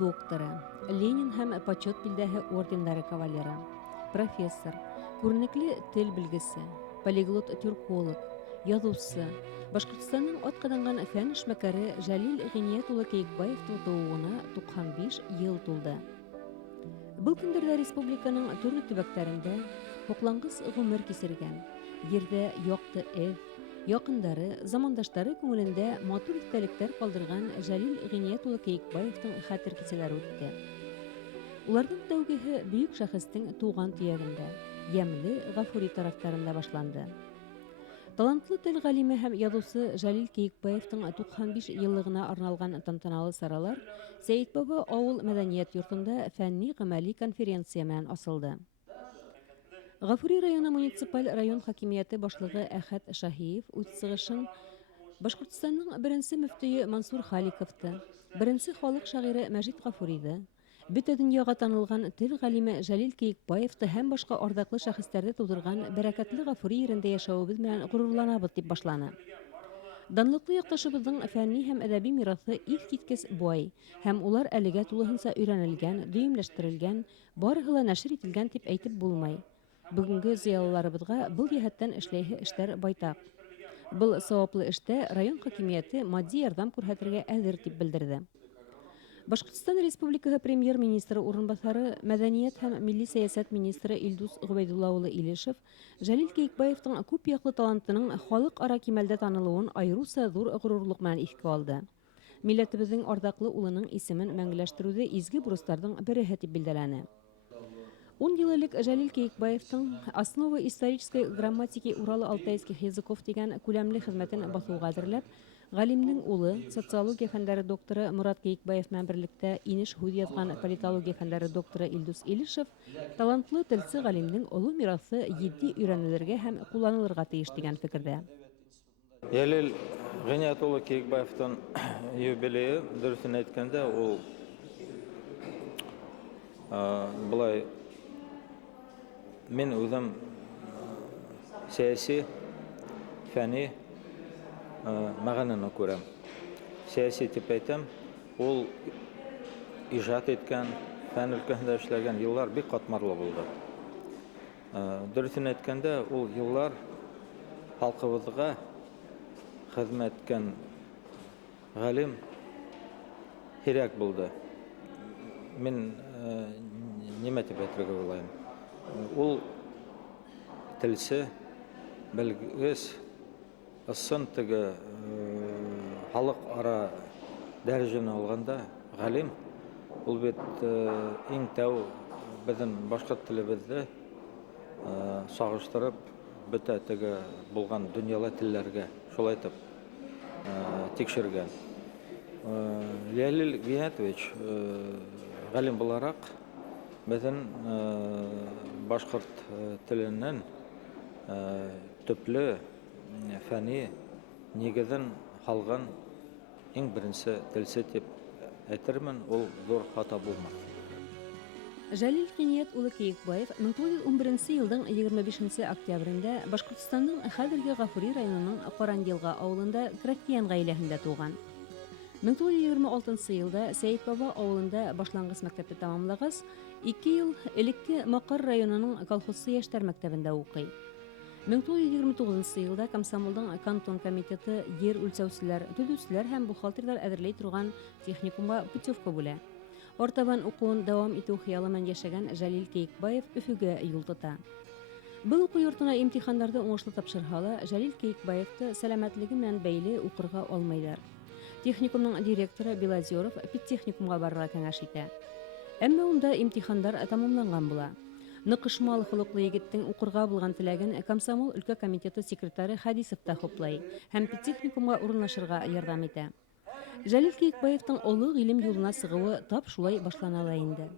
докторы, Ленин һәм почет билдәһе орденнары кавалеры, профессор, күренекле тел белгесе, полиглот-тюрколог, язучы, Башкортстанның атҡаҙанған фән эшмәкәре Жәлил Ғиниәт улы Кейекбаевтың тыуыуына 95 йыл тулды. Был көндәрҙә республиканың төрлө төбәктәрендә һоҡланғыс ғүмер кисергән, ерҙә яҡты эҙ, яҡындары, замандаштары күңелендә матур иҫтәлектәр ҡалдырған Жәлил Ғиниәт улы Кейекбаевтың хәтер кисәләре үтте. Уларҙың тәүгеһе бөйөк шәхестең тыуған төйәгендә, Йәмле, Ғафури тарафтарында башланды. Талантлы тел ғалиме һәм яҙыусы Жәлил Кейекбаевтың 95 йыллығына арналған тантаналы саралар Сәйетбаба ауыл мәҙәниәт йортонда фәнни-ғәмәли конференция менән асылды. Ғафури районы муниципаль район хакимиәте башлығы Әхәт Шаһиев үҙ сығышын Башҡортостанның беренсе мөфтөйө Мансур Халиковты, беренсе халыҡ шағиры Мәжит Ғафуриҙы, бөтә донъяға танылған тел ғалиме Жәлил Кейекбаевты һәм башҡа арҙаҡлы шәхестәрҙе тыуҙырған бәрәкәтле Ғафури ерендә йәшәүебеҙ менән ғорурланабыҙ, тип башланы. Данлыҡлы яҡташыбыҙҙың фәнни һәм әҙәби мираҫы иҫ киткес бай, һәм улар әлегә тулыһынса өйрәнелгән, дөйөмләштерелгән, барыһы ла нәшер ителгән тип әйтеп булмай. Бөгөнгө зыялыларыбыҙға был йәһәттән эшләйһе эштәр байтаҡ. Был сауаплы эштә район хакимиәте матди ярҙам күрһәтергә әҙер, тип белдерҙе. Башҡортостан Республикаһы Премьер-министры урынбаҫары, мәҙәниәт һәм милли сәйәсәт министры Илдус Ғөбәйҙулла улы Илешев Жәлил Кейекбаевтың күп яҡлы талантының халыҡ-ара кимәлдә танылыуын айырыуса ҙур ғорурлыҡ менән иҫкә алды. Милләтебеҙҙең арҙаҡлы улының исемен мәңгеләштереүҙе изге бурыстарҙың береһе тип билдәләне. 10 йыл элек Жәлил Кейекбаевтың «Основы исторической грамматики урало-алтайских языков» тигән күләмле хеҙмәтен баҫыуға әҙерләп, ғалимдың улы, социология фәндәре докторы Мурат Кейекбаев менән берлектә инеш һүҙ яҙған политология фәндәре докторы Илдус Илешев талантлы телсе ғалимдың оло мираҫы етди өйрәнелергә һәм ҡулланылырға тейеш дигән фекерҙә. Жәлил Ғиниәт улы Кейекбаевтың юбилейы, дөрөҫөн әйткәндә, ул былай мен үҙем сәйәси, фәнни мәғәнәне күрәм. Сәйәси тип әйтәм, ул ижад иткән, фән өлкәһендә эшләгән йыллар бик ҡатмарлы булды. Дөрөҫөн әйткәндә, ул йыллар халҡыбыҙға хеҙмәт иткән ғалим һирәк булды. Мин нимә тип әйтергә уйлайым? Ул телсе, белгес, ысын теге халыҡ-ара дәрәжәне алғанда ғалим, ул бит иң тәү беҙҙең башҡорт телебеҙҙе сағыштырып, бөтә теге булған донъяла телләргә шулай итеп тикшергән. Жәлил Ғиниәтович ғалим булараҡ беҙҙең башҡорт теленең төплө фәнни нигеҙен һалған иң беренсе телсе тип әйтермен, ул ҙур хата булмаҫ. Жәлил Ғиниәт улы Кейекбаев 1911 йылдың 25 октябрендә Башҡортостандың хәҙерге Ғафури районының Ҡарандилға ауылында крәҫтиән ғаиләһендә тыуған. 1926 йылда Сәйетбаба ауылында башланғыс мәктәпте тамамлағас, 2 йыл элекке Маҡар районының колхозсы йәштәр мәктәбендә уҡый. 1929 йылда комсомолдың кантон комитеты ер үлсәүселәр, төҙөүселәр һәм бухгалтерҙар әҙерләй торған техникумға путевка бүлә. Артабан уҡыуын дауам итеү хыялы менән йәшәгән Жәлил Кейекбаев Өфөгә юл тота. Был уҡыу йортона имтихандарҙы уңышлы тапшырһа ла, Жәлил Кейекбаевты сәләмәтлеге менән бәйле уҡырға алмайҙар. Техникумның директоры Белозеров педтехникумға барырға кәңәш итә. Әммә унда имтихандар тамамланған була. Ныҡышмал холоҡлы егеттең уҡырға булған теләген комсомол өлкә комитеты секретары Хәдисов та хуплай һәм педтехникумға урынлашырға ярҙам итә. Жәлил Кейекбаевтың оло ғилем юлына сығыуы тап шулай башлана ла инде.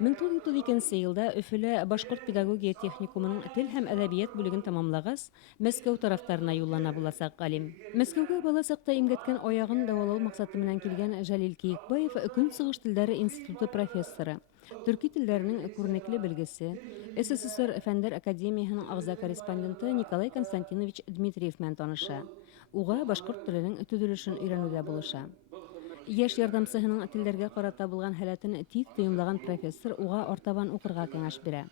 1932 йылда Өфөлә Башҡорт педагогия техникумының тел һәм әҙәбиәт бүлеген тамамлағас, Мәскәү тарафтарына юллана буласаҡ ғалим. Мәскәүгә бала саҡта имгәткән аяғын дауалау маҡсаты менән килгән Жәлил Кейекбаев Көнсығыш телдәре институты профессоры, төрки телдәренең күренекле белгесе, СССР Фәндәр академияһының ағза корреспонденты Николай Константинович Дмитриев менән таныша. Уға башҡорт теленең төҙөлөшөн өйрәнеүҙә булыша. Яшь ярдәмсыһының телләргә карата булган һәләтен тиз тойымлаган профессор уга артабан укырга киңәш бирә.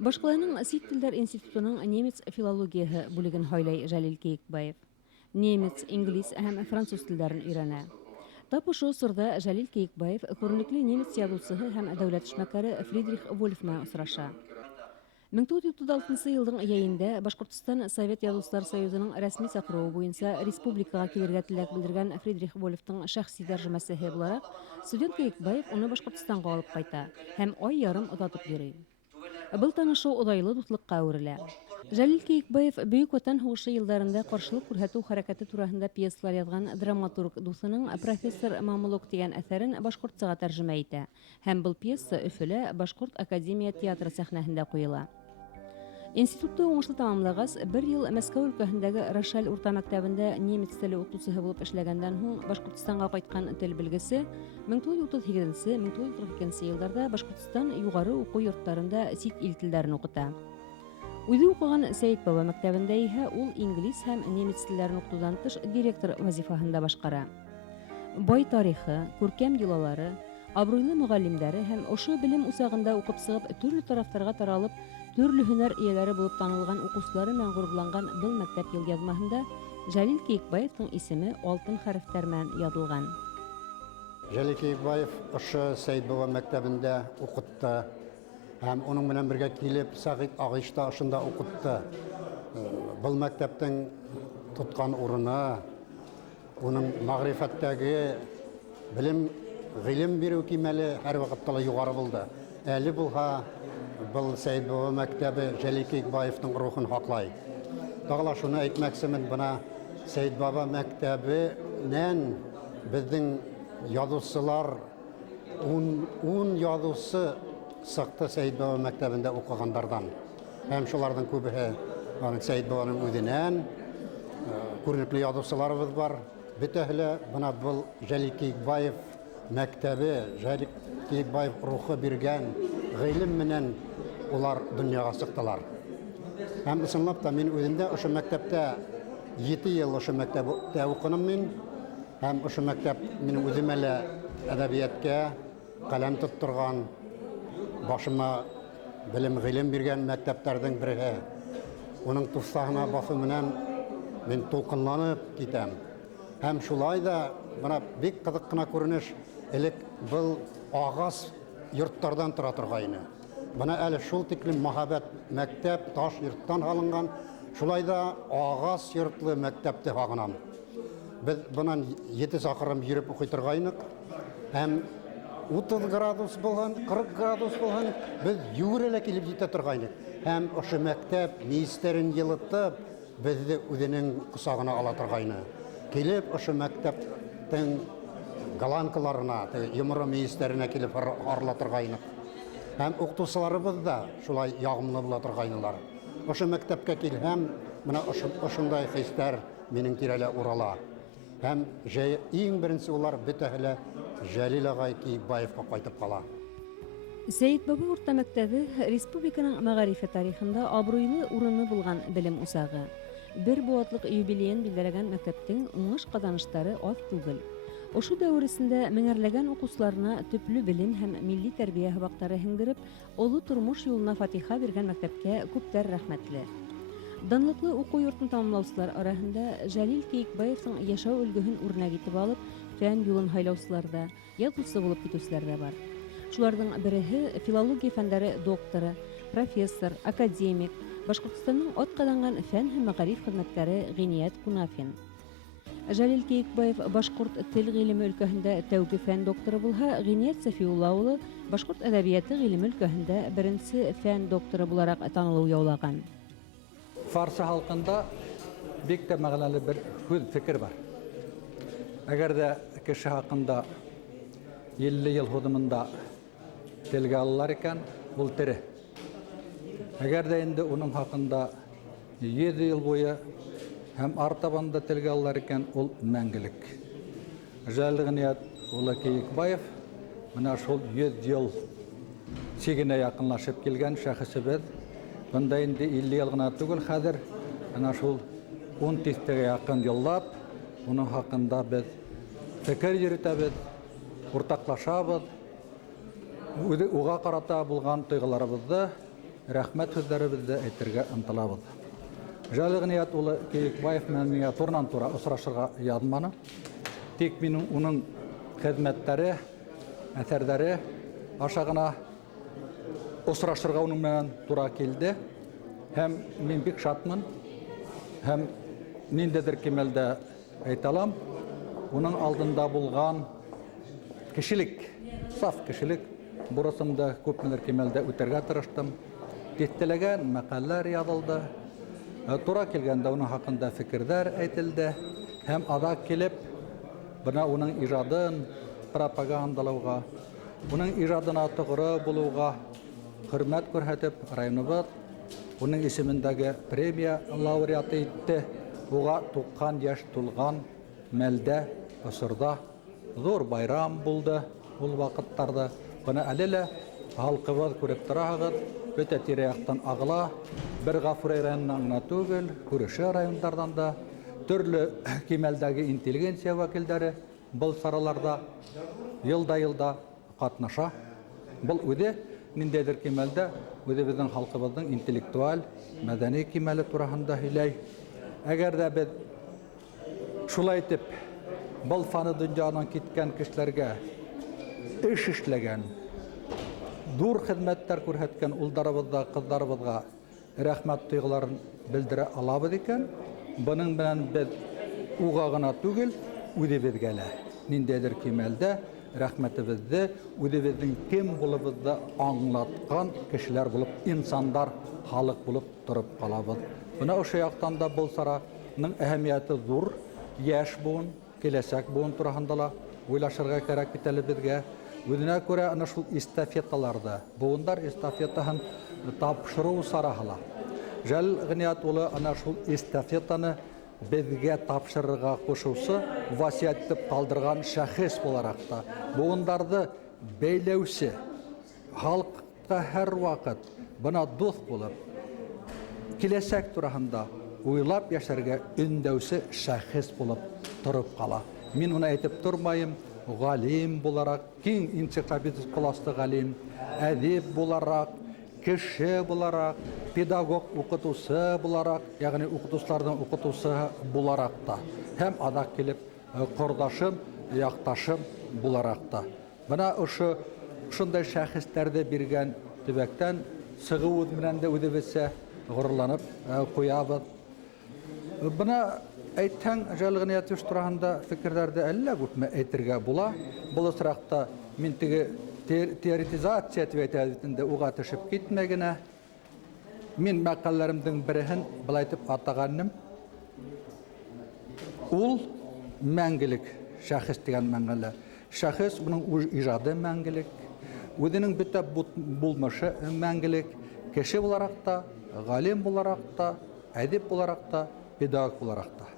Башкаланың Сит телләр институтының немец филологияһы бүлеген һайлай Җәлил Киекбаев. Немец, инглиз һәм француз телләрен өйрәнә. Тап ошо осорда Җәлил Киекбаев күренекле немец язучысы һәм дәүләт эшмәкәре Фридрих Вольф менән очраша. 1936 елның яйында Башкортстан Совет Язучылар союзының рәсми чакыруы буенча республикага килергә теләк белдергән Фридрих Вольфтың шәхси тәрҗемәчесе буларак студент Киекбаев уны Башкортстанга алып кайта һәм ай ярым озатып йөри. Был танышуу удайлы дуслыкка әверелә. Җәлил Киекбаев Бөек Ватан һугышы елларында каршылык күрһәтү хәрәкәте турында пьесалар язган драматург дусының профессор Мамлук дигән әсәрен башкортчага тәрҗемә итә һәм был пьеса Өфөлә Башкорт академия театры сәхнәһендә куела. Институтты уңышлы тамамлагач, бер ел Мәскәү өлкәһендәге Рошаль урта мәктәбендә немец теле укытучысы булып эшләгәннән һуң Башкортстанга кайткан тел белгесе 1938-1942 елларда Башкортстан югары уку йортларында сит ил телләрен укыта. Үзе укыган Сәйит Баба мәктәбендә иһә ул инглиз һәм немец телләрен укытудан тыш директор вазифаһында башкара. Бай тарихы, күркәм йолалары, абруйлы мөгаллимнәре һәм ошо белем усагында укып сыгып төрле тарафтарга таралып төрле һөнәр ияләре булып танылган укучылары белән гурланган был мәктәп елъязмаһында Җәлил Киекбаевның исеме алтын хәрефтәр белән язылган. Җәлил Киекбаев ошо Сәйит Баба мәктәбендә укытты һәм уның белән бергә килеп Сәгыйть Агыйшта ошында укытты. Был мәктәптең тоткан урыны, уның мәгърифәттәге гыйлем бирү кимәле һәр вакытта югары булды. Әле булһа был Сәйит Баба мәктәбе Җәлил Киекбаевның рухын хаклай. Тагыла шуны әйтмәкчемен, бына Сәйит Баба мәктәбеннән безнең язучылар 10 язучы сықты Сәйит Баба мәктәбендә укыгандардан. Һәм шуларның күбеһе Сәйит Бабаның үзеннән күренекле язучыларыбыз бар. Бөтәһе бына был Җәлил Киекбаев мәктәбе, Җәлил Киекбаев рухы биргән гыйлем менән улар дөньяга чыктылар. Һәм исенлап та мин үземдә ошо мәктәптә 7 ел ошо мәктәптә укыдым мин. Һәм ошо мәктәп минем үземә лә әдәбиятка каләм тоттырган, башыма гыйлем биргән мәктәпләрдән бере. Уның туфтагына басу менән мин толкынланып китәм. Һәм шулай да бына бик кызык кына күренеш, элек был агас йорттардан тора торгайны. Бына әле шул тиклем мәһабәт мәктәп таш йорттан алынган, шулай да агас йортлы мәктәпте хагынам. Без бунан 7 сакрым йөреп укый торгайнык. Һәм 30 градус булган, 40 градус булган, без югырыла килеп җитә торгайнык. Һәм ошо мәктәп мистерин йылытып, безне үзенең кусагына ала торгайны. Килеп ошо мәктәптең галанкаларына, йомры мистеринә килеп арла торгайнык. Һәм укытучыларыбыз да шулай ягымлы була торгайнылар. Ошо мәктәпкә килһәм, менә ошондай хисләр минең тирәлә урала. Һәм иң беренче улар бөтәһе Җәлил агай Киекбаевка кайтып кала. Сәйит Баба урта мәктәбе республиканың мәгарифе тарихында абруйлы урыны булган белем усагы. Бер буатлык юбилеен билдәләгән мәктәптең уңыш казанышлары аз түгел. Ошо дәвресендә меңәрләгән укучыларына төпле белем һәм милли тәрбия һабактары һеңдереп, олы тормыш юлына фатиха биргән мәктәпкә күптәр рәхмәтле. Данлыклы уку йортын тамамлаучылар арасында Җәлил Киекбаевның яшәү өлгеһен үрнәк итеп алып, фән юлын һайлаучылар да, язучы булып китүчеләр дә бар. Шуларның береһе филология фәннәре докторы, профессор, академик, Башкортстанның атказанган фән һәм мәгариф хезмәткәре Гыйният Кунафин. Җәлил Киекбаев башкорт тел гыйлеме өлкәһендә тәүге фән докторы булһа, Гыйният Сафиулла улы башкорт әдәбияты гыйлеме өлкәһендә беренче фән докторы буларак танылу яулаган. Фарсы халкында бик тә мәгънәле бер хүз фикер бар. Әгәр дә кеше хакында 50 ел худымында телгә алалар икән, ул тере. Әгәр дә инде уның хакында 7 ел буе һәм артабанда телгә алалар икән, ул мәңгелек. Җәлил Гыйният улы Киекбаев менә шул 100 ел сигенә якынлашып килгән шәхесебез. Бында инде 50 ел гына түгел, хәзер менә шул 10 тистәгә якын еллап, уның хакында без фикер йөрөтәбез, уртаклашабыз, уга карата булган тойгыларыбызды, рәхмәт сүзләребезне әйтергә ынтылабыз. Жалык Ният улы Кейекбаев миңа турнан-тура осрашырга язманы. Тик минем уның хезмәтләре, әсәрләре аша гына осрашырга уның менән тура килде. Һәм мин бик шатмын. Һәм ниндидер кимәлдә әйтә алам, уның алдында булган кешелек, саф кешелек бурысымда күпмелер кимәлдә үтәргә тырыштым. Титтеләгән мәкаләләр язылды. Тура килгәндә уның хакында фикерләр әйтелде. Һәм ада килеп, бына уның иҗадын пропагандалауга, уның иҗадына тугры булуга хөрмәт күрһәтеп, районыбыз уның исемендәге премия лауреаты итте. Уга 90 яшь тулган мәлдә, осырда зур байрам булды ул вакыттарда. Бына әле халкыбыз күреп торагыз, бөтә тирә-яктан агыла. Бер Гафури районынан гына түгел, күрше районнардан да төрле кимәлдәге интеллигенция вәкилләре был сараларда елда катнаша. Бұл үзе ниндәйдер кимәлдә үзебезнең халкыбызның интеллектуаль, мәдәни кимәле турасында һөйләй. Әгәр дә без шулай итеп бұл фаны дөньядан киткән кешеләргә эш эшләгән, дур хезмәттәр күрһәткән улдарыбызга, кызларыбызга рәхмәт тойгыларын белдерә алабыз икән, буның белән без уга гына түгел, үзебезгә лә ниндәйдер кимәлдә рәхмәтебезне үзебезнең кем булыбызны аңлаткан кешеләр булып, инсандар, халык булып торып калабыз. Буны ошо яктан да бұл сараның әһәмияте зур, яшь буын, киләсәк буын турасында ла уйлашырга кирәк бит әле безгә. Үзенә күрә ана шул эстафеталарда, буындар эстафетаһын тапшыру сараһыла. Жәл Гыният улы ана шул эстафетаны безгә тапшырырга кушусы, васият итеп калдырган шәхес буларак та, буындарды бәйләүсе, халыкка һәр вакыт бына дуст булып, киләсәк турасында уйлап яшәргә өндәүсе шәхес булып торып кала. Мин уны әйтеп тормайым, галим буларак, киң энциклопедик класслы галим, әдип буларак, кеше буларак, педагог укытучы буларак, ягъни укытучыларның укытучысы буларак та, һәм ада килеп кордашым, якташым буларак та. Бына шундай шәхестәрне биргән төбәктән сыгыу менән дә үзебезчә горурланып куябыз. Бына әйтһәң, Жәл Гыният турасында фикерләрде әллә күпме әйтергә була. Бұл осракта мин теге теоретизация әйтәбезендә уга төшеп китмәгенә. Мин мәкаләләремнең берен былай итеп атаганным. Ул мәңгелек шәхес дигән мәгънәле. Шәхес буның иҗады мәңгелек, үзенең бөтә булмышы мәңгелек, кеше буларак та, галим буларак та, әдип буларак та, педагог буларак та.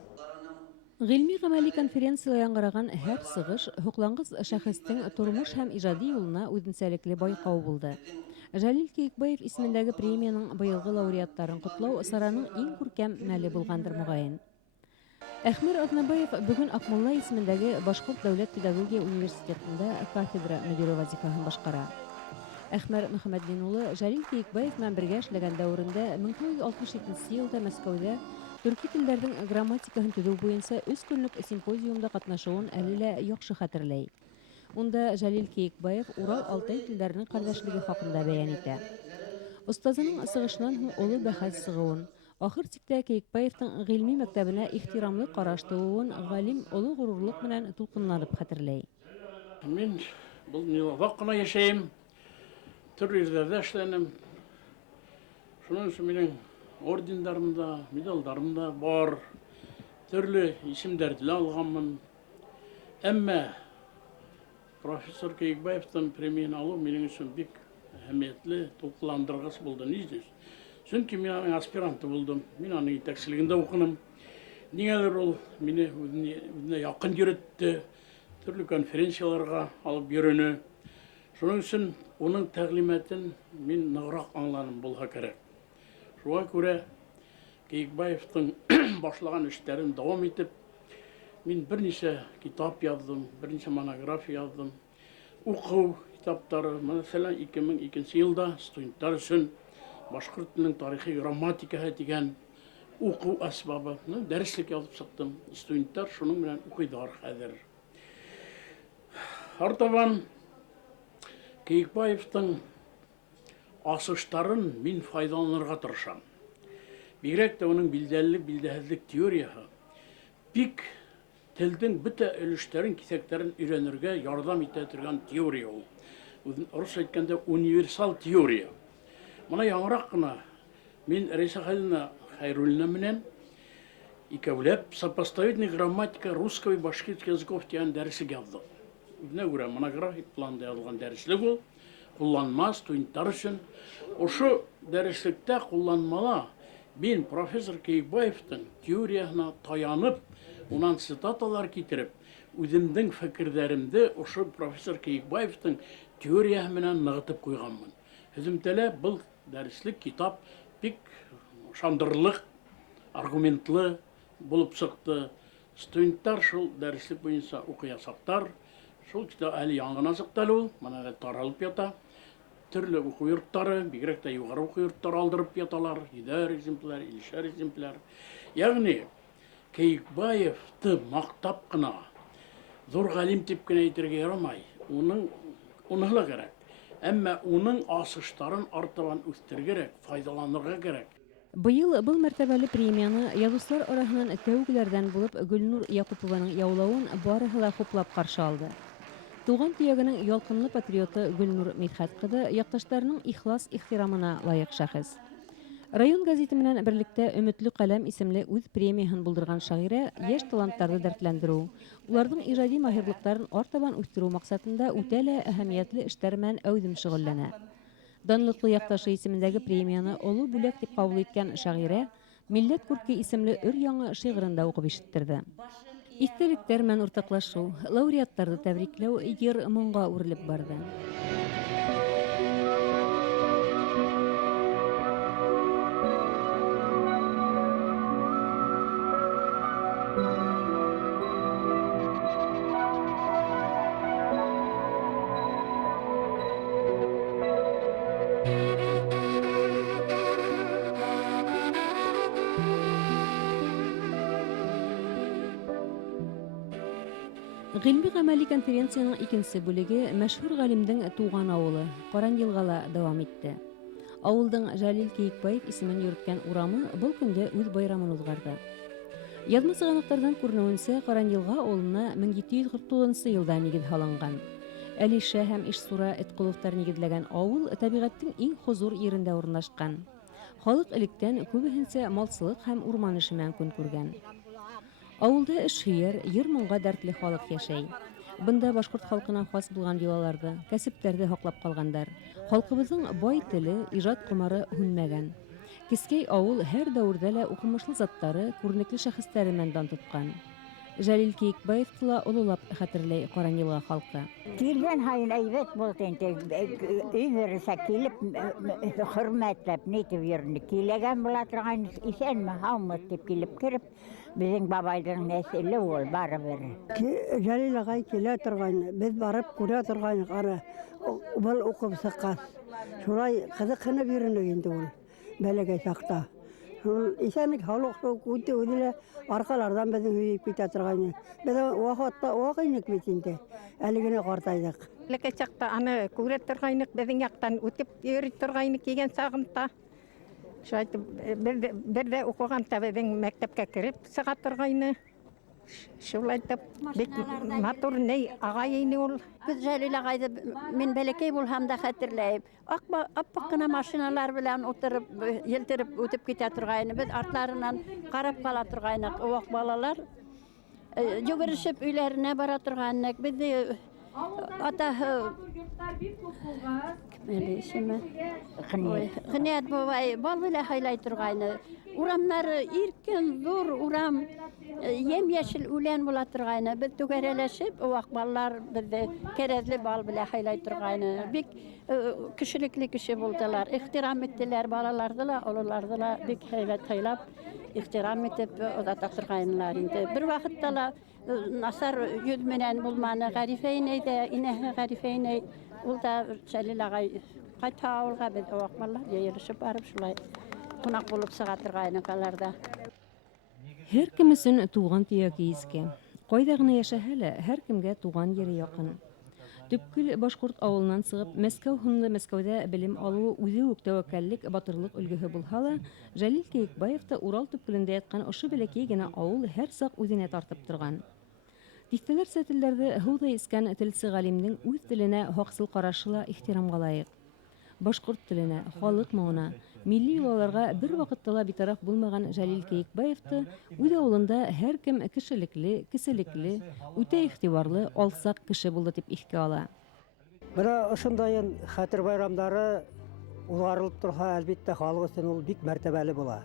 Гыйльми-гамәли конференцияга яңгыраган һәр сыгыш хуклангыз шәхестең тормыш һәм иҗади юлына үзенчәлекле байкау булды. Жәлил Кейекбаев исемендәге премияның быелгы лауреаттарын котлау сараның иң күркәм мәле булгандыр мөгаен. Әхмәр Азнабаев бүген Акмулла исемендәге Башкорт дәүләт педагогия университетында кафедра мөдире вазифасын башкара. Әхмәр Мөхәммәддин улы Жәлил Кейекбаев белән бергә эшләгән дәверендә 1967 елда Мәскәүдә төрки телләрнең грамматикаһын төзү буенча 3 көнлек симпозиумда катнашуын әле лә яхшы хәтерләй. Унда Жәлил Кейекбаев Урал Алтай телләренең кардәшлеге хакында бәян итә. Остазының сыгышынан һуң олы бәхәс сыгуын, ахыр тиктә Кейекбаевтың гыйльми мәктәбенә ихтирамлы караш тууын галим олы горурлык белән тулкынланып хәтерләй. Мин бу Нью-Йоркта гына яшәйм. Төрле җирләрдә эшләнем. Шуның өчен минем ордендарым да, медальдарым да бар. Төрле исемнәрне алганмын. Әмма профессор Кейекбаевтан премияны алу минем өчен бик әһәмиятле, тулкынландыргыс булды. Нишләп? Чөнки мин аның аспиранты булдым. Мин аның итәкчелегендә укыдым. Нигәдер ул мине үзенә якын йөртте. Төрле конференцияларга алып йөрүне. Шуның өчен уның тәгълиматын мин ныграк аңланым булса кирәк. Шуңа күрә Кейекбаевтың башлаган эшләрен дәвам итеп, Мин берничә китап яздым, берничә монография яздым. Уку китаптары, мәсәлән, 2002 елда студентлар өчен башкорт теленең тарихи грамматикаһы дигән уку әсбабы, дәреслек язып чыктым. Студентлар шуның белән укыйлар хәзер. Артабан Кейкбаевтың асыштарын мин файдаланырга тырышам. Бигрәк тә уның билдәһезлек теорияһы бик телдең бөтә өлештәрен, кисәктәрен өйрәнергә ярдәм итә торган теория ул. Рус әйткәндә универсал теория. Моны яңарак кына мин Рәйсә Хәйруллина менән икәүләп сопоставительная грамматика русского и башкирского языков дигән дәреслек яздык. Үзенә күрә монографик планда язылган дәреслек ул. Кулланма студентлар өчен. Ошо дәреслектә кулланмала мин профессор Кейкбаевтың теориясына таянып, унан цитаталар китереп, үземнең фикерләремне ошо профессор Кейкбаевтың теориясы менән ныгытып куйганмын. Һөземтәлә был дәреслек китап бик шандырлык, аргументлы булып чыкты. Студентлар шул дәреслек буенча укыячаклар. Шул китап әле яңгына чыкты ул, менә таралып ята. Төрле уку йортлары, бигрәк тә югары уку йортлары алдырып яталар, 7 экземпляр, 50 экземпляр. Ягъни Кейкбаевты мактап кына зур галим дип кенә әйтергә ярамай. Уныһы кирәк. Әмма уның асыштарын артабан үстергә кирәк, файдаланырга кирәк. Быел был мәртәбәле премияны язучылар арасыннан тәүгеләрдән булып Гөлнур Якупованың яулавын барыһы да хуплап каршы алды. Туган төягенең ялкынлы патриоты Гөлнур Мидхәт кызы якташларының ихлас ихтирамына лаек шәхес. Район газеты менән берлектә Өметле каләм исемле үз премияһын булдырган шагыйрә яшь талантларны дәртләндерү, уларның иҗади маһирлыкларын артабан үстерү максатында үтәлә әһәмиятле эшләр белән әүдем шөгыльләнә. Данлыклы якташы исемендәге премияны олы бүләк дип кабул иткән шагыйрә Милләт күрке исемле өр-яңа шигырында укып ишеттерде. Истәлектәр менән уртаклашу, лауреатларны тәбрикләү йыр-моңга үрелеп барды. Гыйльми-гамәли конференцияның икенче бүлеге мәшһүр галимдең туган авылы Каранъелгала дәвам итте. Авылдың Җәлил Кейкбаев исемен йөрткән урамы был көндә үз байрамын узгарды. Язма сыгынактардан күренүенчә, Каранъелга авылына 1749 елда нигез һалынган. Әлишә һәм Ишсура Эткуловтар нигезләгән авыл табигатьнең иң хозур yerендә урнашкан. Халык электән күбесенчә малчылык һәм урман эше белән көн күргән. Авылда эшһөяр, йыр-моңга дәртле халык яшәй. Бында башкорт халкына хас булган йолаларда, кәсептәрдә хаклап калгандар. Халкыбызның бай теле, иҗат кумары һүнмәгән. Кискәй авыл һәр дәврдә лә укымышлы заттары, күренекле шәхесләре менән дан тоткан. Җәлил Кейкбаевты ла олылап хәтерләй Каранъелга халкы. Килгән һайын әйбәт булды инде. Өйрәсә килеп, хөрмәтләп, нитеп йөрне. Килгән була торган исәнме, һаумы дип килеп кереп, безнең бабайның нәселе ул барыбер. Җәлил агай килә торган, без барып күрә торган кара. Ул укып сыккас. Шулай кызыкны биренә инде ул. Бәләгә чакта. Исәнлек халык үтте үдилә аркалардан безнең үйеп китә торган. Без вакытта вакыйнык бит инде. Әле генә картайдык. Бәләгә чакта аны күрә торгайнык, безнең яктан үтеп йөри торгайнык кигән сагымта. Шулай бер дә укыганда безнең мәктәпкә кереп сыга торгайны. Шулай итеп, бик матур ней агай ине ул. Biz Җәлил агайды мин бәләкәй булһам да хәтерләйм. Аппак кына машиналар белән утырып, елтереп үтеп китә торгайны. Без артларыннан карап кала торгайнык. Вак балалар йөгерешеп өйләренә бара торганнык. Без атаһы Хәният бабай бал белән хайлай торгайны. Урамнары иркен, зур урам, ем-яшел үлән була торгайны. Без түгәрәләшеп, вак балалар бездә кәрәзле бал белән хайлай торгайны. Бик kişilikli kişi buldular. İhtiram ettiler balalardı la, olurlardı la, bik heybet heylap, ihtiram edip odatırgayınlar indi. Bir vakitte la, Nasar yüzmenen bulmanı garifeyneydi, inehe garifeyney, ol da Celil ağay kayta olga biz o vakmallar yayılışıp barıp şulay kunak bulup sığatırgayını kalarda. Her kim için tuğan tiyak izke. Koydağına yaşa hele her kimge tuğan yeri yakın. Tüpkül Başkurt avılынан sığıp Meskow hınlı Meskowda bilim alığı uyduk tevekkellik batırlık ülgühü bulhala, Jalil Keyikbayev da Ural tüpkülünde yatkan oşu bilekey gene avul her saq üzine tartıp turgan. Dikteler setillerde hıvda iskan tilsi galimdin üz tiline haqsıl qaraşıla ihtiramga layık. Başkurt tiline, xalıq mağına, milli yolalarga bir vaqıttala bitaraf bulmagan Jalil Keyikbayev'ti üz avulunda her kim kişilikli, kisilikli, üte ihtibarlı, alsak kişi buldu tip ihki ala. Bana ошондайын хатır bayramdары улгарылып турса, әлбәттә халык өчен ул бик мәртәбәле була.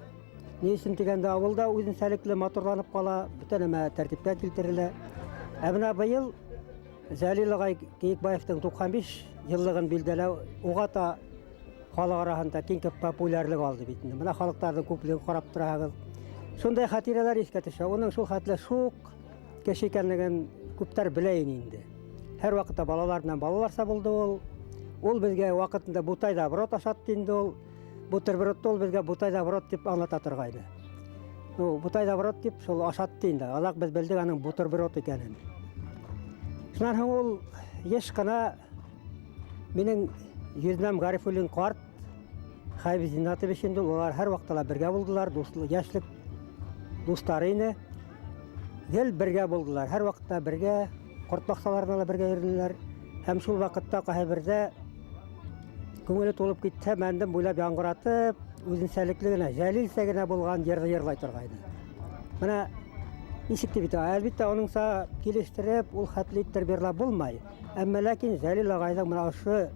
Ни өчен дигәндә, авылда үзенчәлекле матурланып кала, бүтән нәмә тәртипкә килтерелә. Ә менә быел Җәлил агай Кейекбаевның 95 еллыгын билдәләү угата халык арасында киң популярлык алды бит. Менә халыктарның күплеген карап торагыз. Шундай хатирәләр искә төшә. Уның шул хәтле шук кеше икәнлеген күптәр белә инде. Her vakitte balalarından balalarsa buldu ol. Ol bizge vakitinde butayda brot aşattı indi ol. Buterbrot ol bizge butayda brot dip anlatatırgaydı. Butayda brot dip sol aşattı indi. Alak biz bildik anın buterbrot ikenin. Şundan soň ol yeşkana menin yüznem Garifulin kart Haybi Zinnatı beşindi. Olar her vakitte birge buldular. Dostluk, yaşlık dostlarıyla gel birge buldular. Her vakitte birge Kortbaqsalarına da birge yürüdüler. Hem şul vakitte kahibirde көңілі толып кетті, мәндім бойлап яңғыратып, өзінсәліклігіне, жәлілсәгіне болған жерді ерлайтырғайды. Мына ешікті біті, әлбетте оныңса келештіріп, ол хәтлеттер берла болмай. Әмі ләкин жәліл ағайдың мына ұшы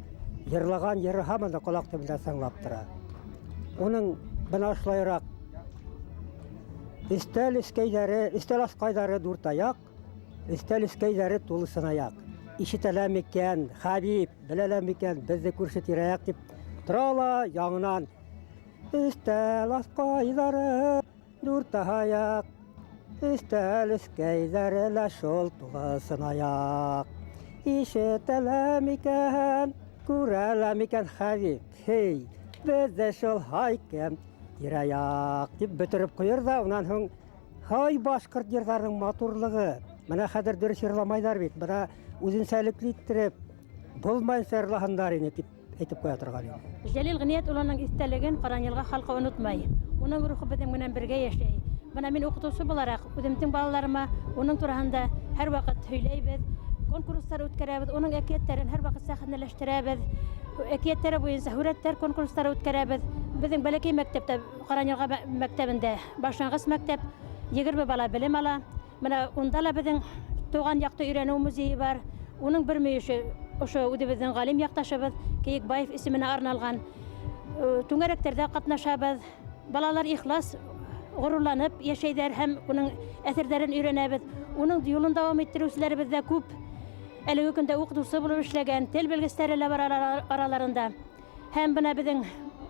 ерлаған ері хамында қолақ төбінде саңлап тұра. Оның мына ұшылайырақ үстәл асқайдары дұртаяқ, үстәл үскәйдәрі толы сынаяқ. Ишетәләм икән, Хабиб, беләләм икән, безне күрсәтирәк дип торала яңынан. Үстәл асқайдары дуртаяқ, үстәл үскәйдәре лә шул толы сынаяқ. Ишетәләм икән, күрәләм икән, Хабиб, хей, безне шул хайкәм тираяқ дип бөтіріп қойыр да, онан соң хай башқұрт жерларының матурлығы. Мына хәдер дөрес йырламайлар бит. Мына үзенчәлекле иттереп, булмай сырлаһандар ине дип әйтеп куя торган иде. Җәлил Гыният улының истәлеген Каранъялга халкы онытмай. Уның рухы безнең белән бергә яшәй. Менә мин укытучы буларак, үземнең балаларыма уның турында һәр вакыт һөйләйбез, конкурслар үткәрәбез, уның әкиятләрен һәр вакыт сәхнәләштерәбез. Әкиятләре буенча һүрәтләр конкурслары үткәрәбез. Безнең бәләкәй мәктәптә, Каранъялга мәктәбендә, башлангыч мәктәп 20 бала белем ала. Менә унда ла безнең туган якты өйрәнү музее бар. Уның бер мөеше ошо үзебезнең галим якташыбыз Кейекбаев исеменә арналган түңәрәктәрдә катнашабыз. Балалар ихлас, горурланып яшәйдәр һәм уның әсәрләрен өйрәнәбез. Уның юлын дәвам иттерүчеләребез дә күп. Әлеге көндә укытучы булып эшләгән, тел белгечләре лә бар араларында. Һәм менә безнең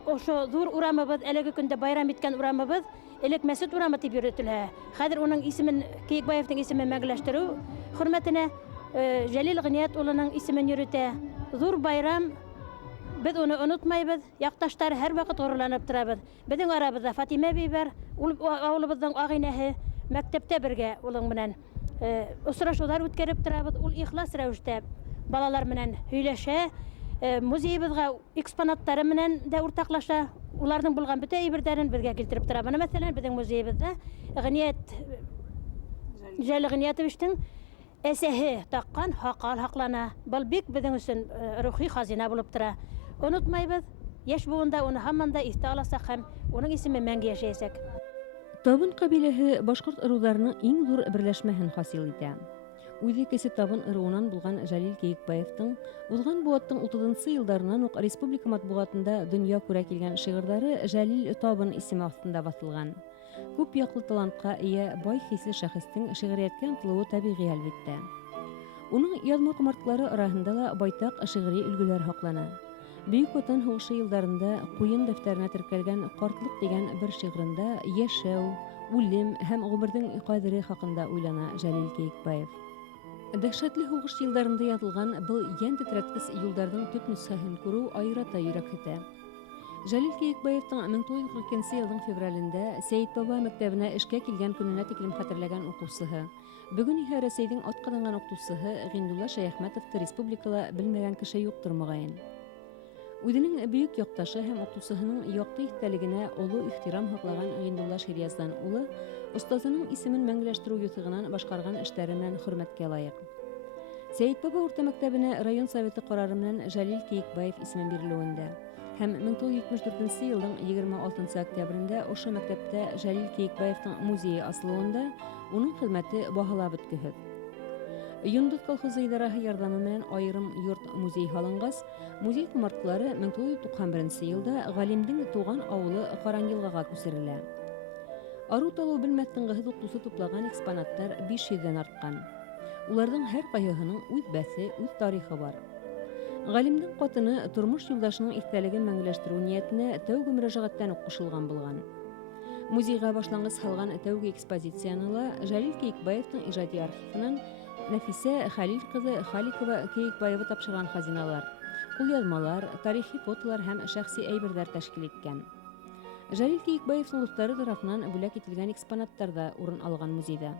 ошо зур урамыбыз, әлеге көндә байрам иткән урамыбыз элек Мәсет урамы дип йөрөтелә. Хәзер уның исемен Кейекбаевның исемен мәгълүмләштерү хөрмәтенә Җәлил Гыният улының исемен йөрөтә. Зур байрам, без уны онытмайбыз. Якташтар һәр вакыт горурланып торабыз. Безнең арабызда Фатима әби бар, ул авылыбызның агыйнәһе, мәктәптә бергә улың белән очрашулар үткәреп торабыз. Ул ихлас рәвештә балалар белән һөйләшә. Музейыбызга экспонаттары менән дә уртаклаша. Уларның булган бөтен әйберләрен безгә китереп тора. Менә мәсәлән, безнең музейыбызда Җәлил Гыниятовичтың әсәһе таккан хакал хаклана. Бу бик безнең өчен рухи хазина булып тора. Онытмайбыз. Яшь буында уны һаман да истә аласак һәм уның исеме мәңге яшәячәк. Табын кабиләһе башкорт ыруларының иң зур берләшмәһен хасил итә. Үзе кесе табын ырыуынан булган Җәлил Кейекбаевтың узган буаттың 30-нчы елларыннан ук республика матбугатында дөнья күрә килгән шигырьләре Җәлил табын исеме астында басылган. Күп яклы талантка ия бай хисле шәхестең шигърияткә омтылуы табигый әлбәттә. Уның язма кымыртлары арасында да байтак шигъри өлгеләр хаклана. Бөек Ватан һугышы елларында Куен дәфтәренә теркәлгән Картлык дигән бер шигырендә яшәү, үлем һәм гомернең кадере хакында уйлана Җәлил Кәекбаев. Дәһшәтле һугыш елларында язылган был ян тетрәткес юлларның төп нөсхәһен күрү аерата йөрәкһетә. Җәлил Кәекбаевтың 1942 елның февралендә Сәйит Баба мәктәбенә эшкә килгән көненә тиклем хәтерләгән укучысы, бүгін иһә Рәсәйдең аткаданган укучысы Гыйндулла Шаяхмәтовты республикала белмәгән кеше юктыр мөгаен. Үзенең бөек якташы һәм укучысының якты истәлегенә олы ихтирам һаклаган Гыйндулла Ширияздан улы остазының исемен мәңгеләштерү юсыгынан башкарган эшләре белән хөрмәткә лаек. Сәйит Баба урта мәктәбенә район советы карары белән Җәлил Кәекбаев исеме бирелүендә һәм 1974 елның 26 октябрендә ошо мәктәптә Җәлил Кәекбаевтың музее асылуында уның хезмәте баһалап беткеһез. Йондыд колхозы идарәһе ярдәме белән аерым йорт-музей һалынгас, музей кумарткалары 1991 елда галимдең туган авылы Караңгилгага күчерелә. Ару-талу белмәстән гыһыз укытусы туплаган экспонаттар 500дән арткан. Уларның һәр кайһысының үз бәсе, үз тарихы бар. Галимдең катыны тормыш юлдашының истәлеген мәңгеләштерү ниятенә тәүге мөрәҗәгатьтән үк кушылган булган. Музейга башлангыч салган тәүге экспозицияны ла Җәлил Кәекбаевтың иҗади архивынан Нәфисә Хәлил кызы Халикова Кәекбаева тапшырган хазиналар, кулъязмалар, тарихи фотолар һәм шәхси әйберләр тәшкил иткән. Җәлил Кәекбаевның дуслары тарафынан бүләк ителгән экспонаттар да урын алган музейда.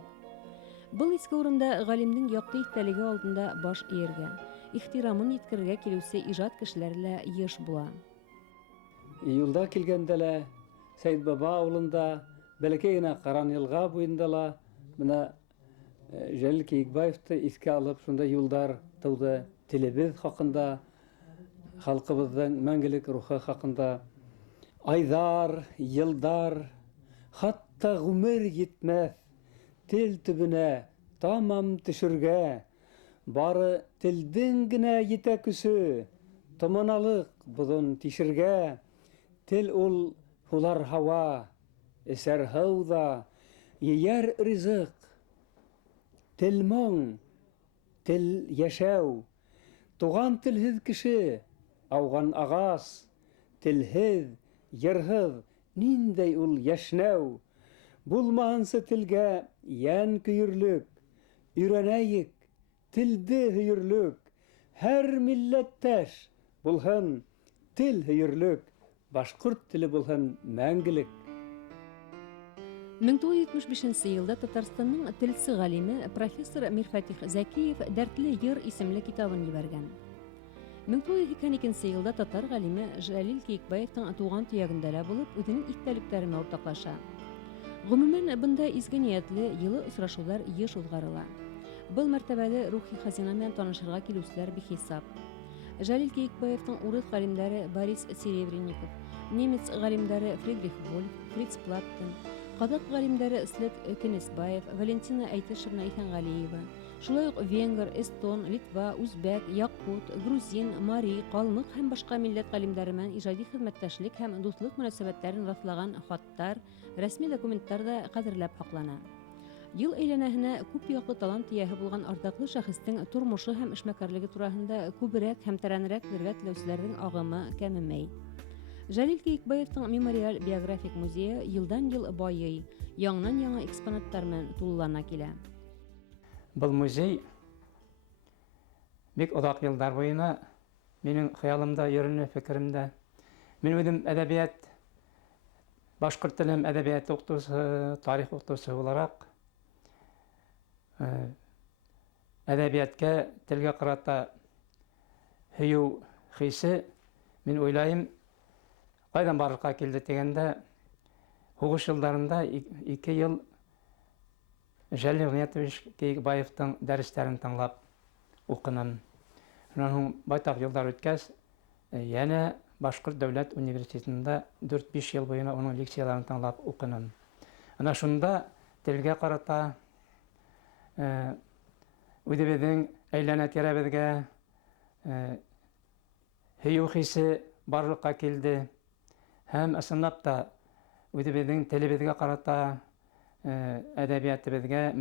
Был иске урында галимдең якты истәлеге алдында баш ияргә, ихтирамын җиткерергә килүче иҗат кешеләре еш була. Июлда килгәндә лә Сәйит Баба авылында, бәләкәй генә Караңгилга буенда ла менә Җәлил Кәекбаевты искә алып, шунда юлдар тауды, телебез хакында, халкыбызның мәңгелек рухы хакында, айдар, йылдар, хатта гомер җитмәс, тел төбенә тамам төшергә, бары телдең генә җитә көсө, томаналык бозын тишергә, тел ул хулар һава, эсәр һыуда, йәр ризык, тел моң, тел яшәү, туган телһез кеше, ауган агас, телһез, йырһыз, ниндәй ул яшнәү, булмаһынсы телгә ян көйерлек, өйрәнәйек, телде һөйерлек, һәр милләттәш булһын, тел һөйерлек, башкорт теле булһын мәңгелек. 1975 елда Татарстанның телсе галиме профессор Мирфатих Зәкиев Дәртле йыр исемле китабын ебәргән. 1982 елда татар галиме Җәлил Кәекбаевтың туган төягендә лә булып, үзенең истәлектәрен уртаклаша. Гомумән, бында изге ниятле йылы очрашулар еш узгарыла. Был мәртәбәле рухи хазина белән танышырга килүчеләр бихисап. Җәлил Кәекбаевтың урыс галимнәре Борис Серебренников, немец галимнәре Фридрих Вольф, Фриц Платтен, Казак галимнәре Слет Кенесбаев, Валентина Әйтешевна Исәнгалиева, шулай ук венгр, эстон, Литва, үзбәк, якут, грузин, мари, калмык һәм башка милләт галимнәре белән иҗади хезмәттәшлек һәм дуслык мөнәсәбәтләрен раслаган хаттар, рәсми документлар да кадерләп һаклана. Ел әйләнәһенә күп яклы талант ияһе булган ардаклы шәхестең тормышы һәм эшмәкәрлеге турында күбрәк һәм тәрәнрәк белергә теләүчеләрнең агымы кәмемәй. Җәлил Кәекбаевтың мемориаль биографик музее елдан-ел байый, яңнан-яңа экспонаттар белән тулылана килә. Бұл музей бик оҙаҡ йылдар буена минең хыялымда, йөрөнө, фекеремдә. Мин үҙем әҙәбиәт, башҡорт теле һәм әҙәбиәт уҡытыусы, тарих уҡытыусы булараҡ әҙәбиәткә, телгә ҡарата һөйөү хисе, мин уйлайым, ҡайҙан барырға килде тигәндә, һуғыш йылдарында 2 йыл Җәлил Кәекбаевтың дәрестәрен тыңлап уҡыным. Шунан һуң байтаҡ йылдар үткәс, йәнә Башҡорт дәүләт университетында 4-5 йыл буена уның лекцияларын тыңлап уҡыным. Ана шунда телгә ҡарата, үҙебеҙҙең әйләнә-тирәбеҙгә һөйөү хисе барлыҡҡа килде. Һәм ысынлап та үҙебеҙҙең телебеҙгә ҡарата, әҙәбиәтебеҙгә,